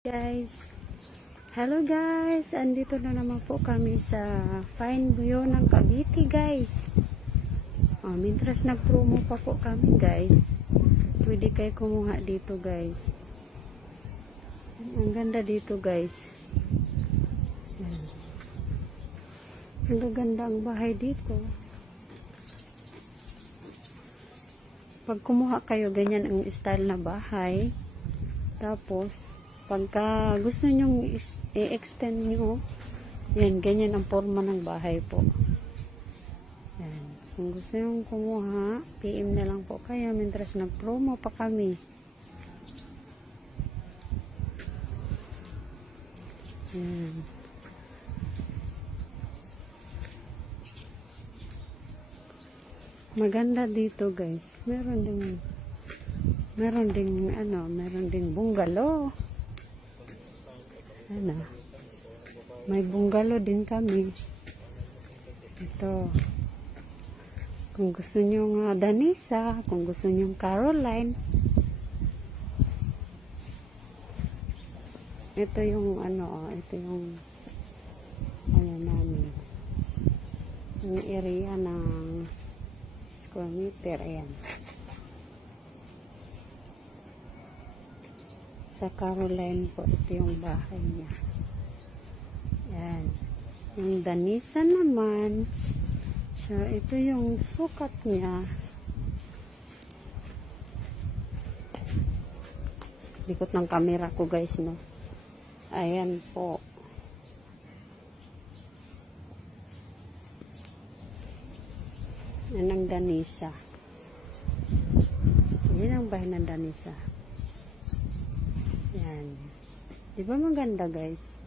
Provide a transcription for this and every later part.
Guys, hello guys, andito na naman po kami sa Fine View ng Cavite guys. Mintras nag-promo pa po kami guys, pwede kayo kumuha dito guys. Ang ganda dito guys. Ang ganda ang bahay dito. Pag kumuha kayo, ganyan ang style na bahay. Tapos pagka gusto nyong i-extend nyo, yan, ganyan ang forma ng bahay po. Yan. Kung gusto nyong kumuha, PM na lang po kayo, mintras nag-promo pa kami. Yan. Maganda dito guys. Meron ding bungalow. May bungalow din kami. Ito. Kung gusto nyo Danisa, kung gusto nyo Caroline. Ito yung namin. Yung area ng square meter. Ayan. Sa Caroline po, ito yung bahay niya. Yan. Yung Danisa naman, so ito yung sukat niya. Likot ng camera ko guys, no? Ayan po. Yan ang Danisa. Yan ang bahay ng Danisa. Yan. Diba maganda guys?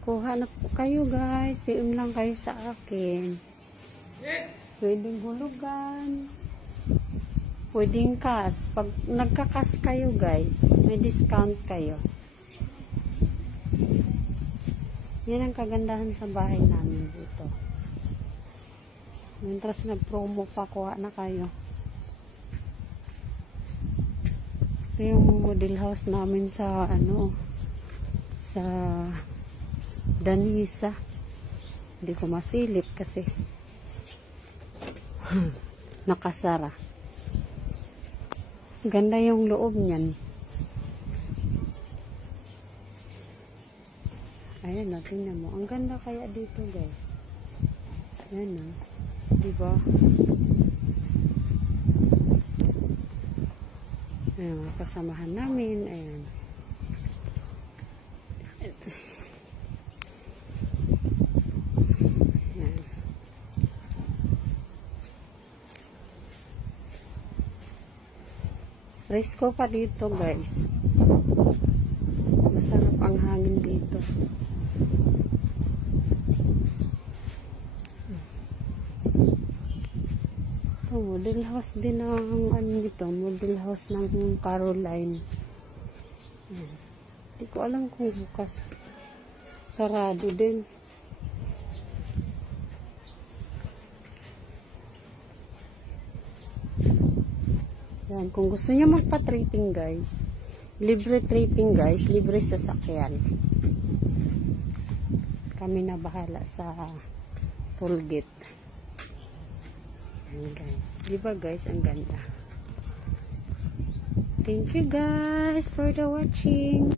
Kuha na po kayo guys. PM lang kayo sa akin. Pwedeng hulugan. Pwedeng cash. Pag nagka-cash kayo guys, may discount kayo. Yan ang kagandahan sa bahay namin dito. Mintras nag-promo pa, kuha na kayo. Ito yung model house namin sa sa Danisa. Hindi ko masilip kasi nakasara. Ganda yung loob niyan. Ayan, tingnan mo. Ang ganda kaya dito guys. Ayan o. Diba? Ayan, mga kasamahan namin. Ayan. Ayan. Presko pa dito guys. Masarap ang hangin dito. Model house din ng model house ng Caroline. Hindi ko alam kung bukas. Sarado din. Yan, kung gusto niyo magpa-tripping guys, libre tripping guys, libre sasakyan. Kami na bahala sa tollgate. Guys, diba guys, ang ganda. Thank you guys for the watching.